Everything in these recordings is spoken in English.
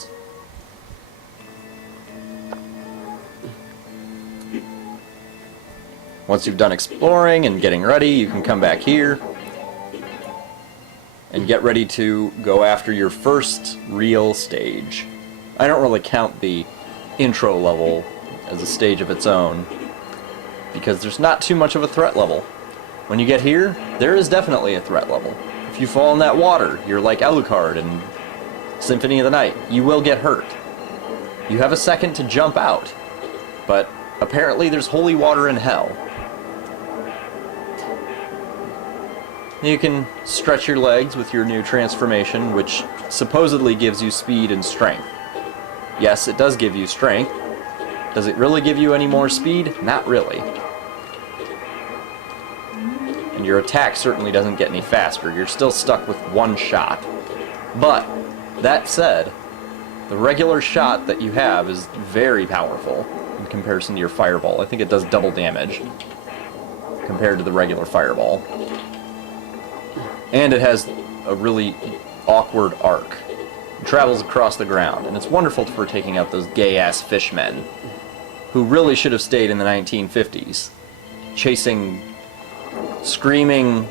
crests. Once you've done exploring and getting ready, you can come back here and get ready to go after your first real stage. I don't really count the intro level as a stage of its own, because there's not too much of a threat level. When you get here, there is definitely a threat level. If you fall in that water, you're like Alucard in Symphony of the Night. You will get hurt. You have a second to jump out, but apparently there's holy water in hell. You can stretch your legs with your new transformation, which supposedly gives you speed and strength. Yes, it does give you strength. Does it really give you any more speed? Not really. And your attack certainly doesn't get any faster. You're still stuck with one shot. But, that said, the regular shot that you have is very powerful in comparison to your fireball. I think it does double damage compared to the regular fireball. And it has a really awkward arc. It travels across the ground, and it's wonderful for taking out those gay-ass fishmen who really should have stayed in the 1950s, chasing screaming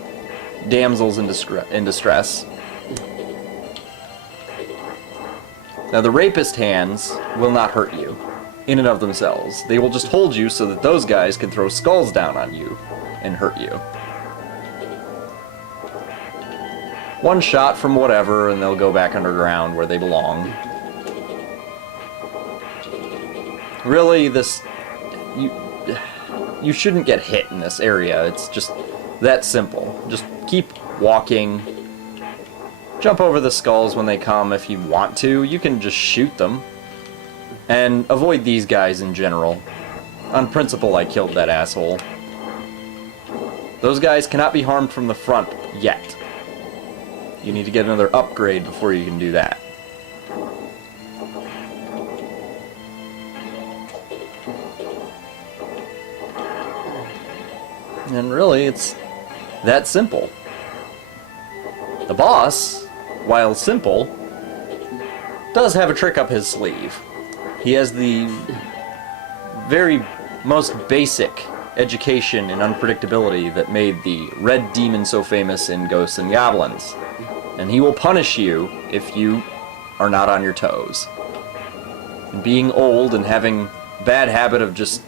damsels in distress. Now, the rapist hands will not hurt you in and of themselves. They will just hold you so that those guys can throw skulls down on you and hurt you. One shot from whatever, and they'll go back underground where they belong. Really, you shouldn't get hit in this area. It's just that simple. Just keep walking. Jump over the skulls when they come if you want to. You can just shoot them. And avoid these guys in general. On principle, I killed that asshole. Those guys cannot be harmed from the front yet. You need to get another upgrade before you can do that. And really, it's that simple. The boss, while simple, does have a trick up his sleeve. He has the very most basic education and unpredictability that made the Red Demon so famous in Ghosts and Goblins. And he will punish you if you are not on your toes. And being old and having bad habit of just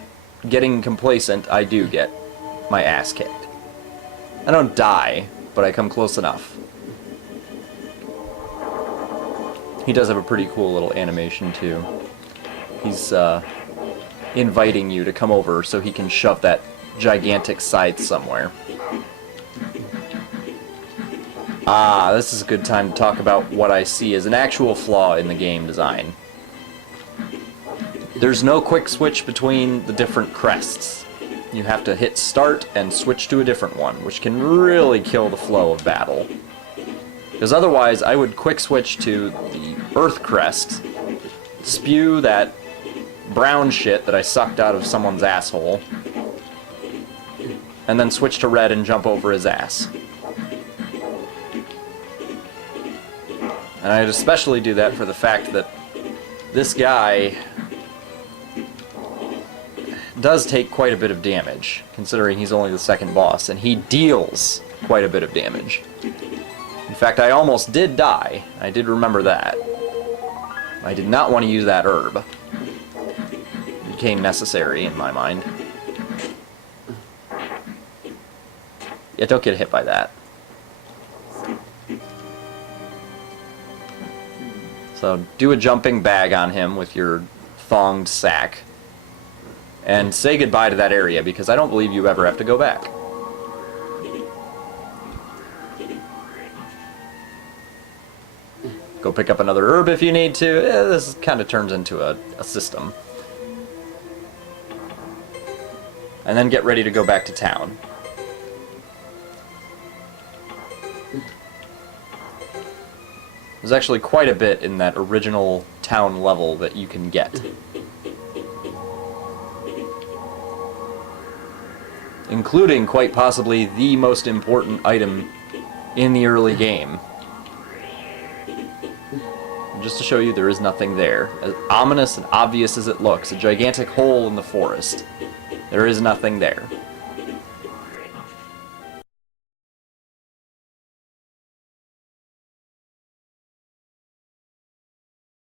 getting complacent, I do get my ass kicked. I don't die, but I come close enough. He does have a pretty cool little animation too. He's inviting you to come over so he can shove that gigantic scythe somewhere. Ah, this is a good time to talk about what I see as an actual flaw in the game design. There's no quick switch between the different crests. You have to hit start and switch to a different one, which can really kill the flow of battle. Because otherwise, I would quick switch to the Earth Crest, spew that brown shit that I sucked out of someone's asshole, and then switch to red and jump over his ass. And I'd especially do that for the fact that this guy does take quite a bit of damage, considering he's only the second boss, and he deals quite a bit of damage. In fact, I almost did die. I did remember that. I did not want to use that herb. It became necessary in my mind. Yeah, don't get hit by that. So do a jumping bag on him with your thonged sack. And say goodbye to that area, because I don't believe you ever have to go back. Go pick up another herb if you need to. This kind of turns into a system. And then get ready to go back to town. There's actually quite a bit in that original town level that you can get. Including, quite possibly, the most important item in the early game. And just to show you, there is nothing there. As ominous and obvious as it looks, a gigantic hole in the forest, there is nothing there.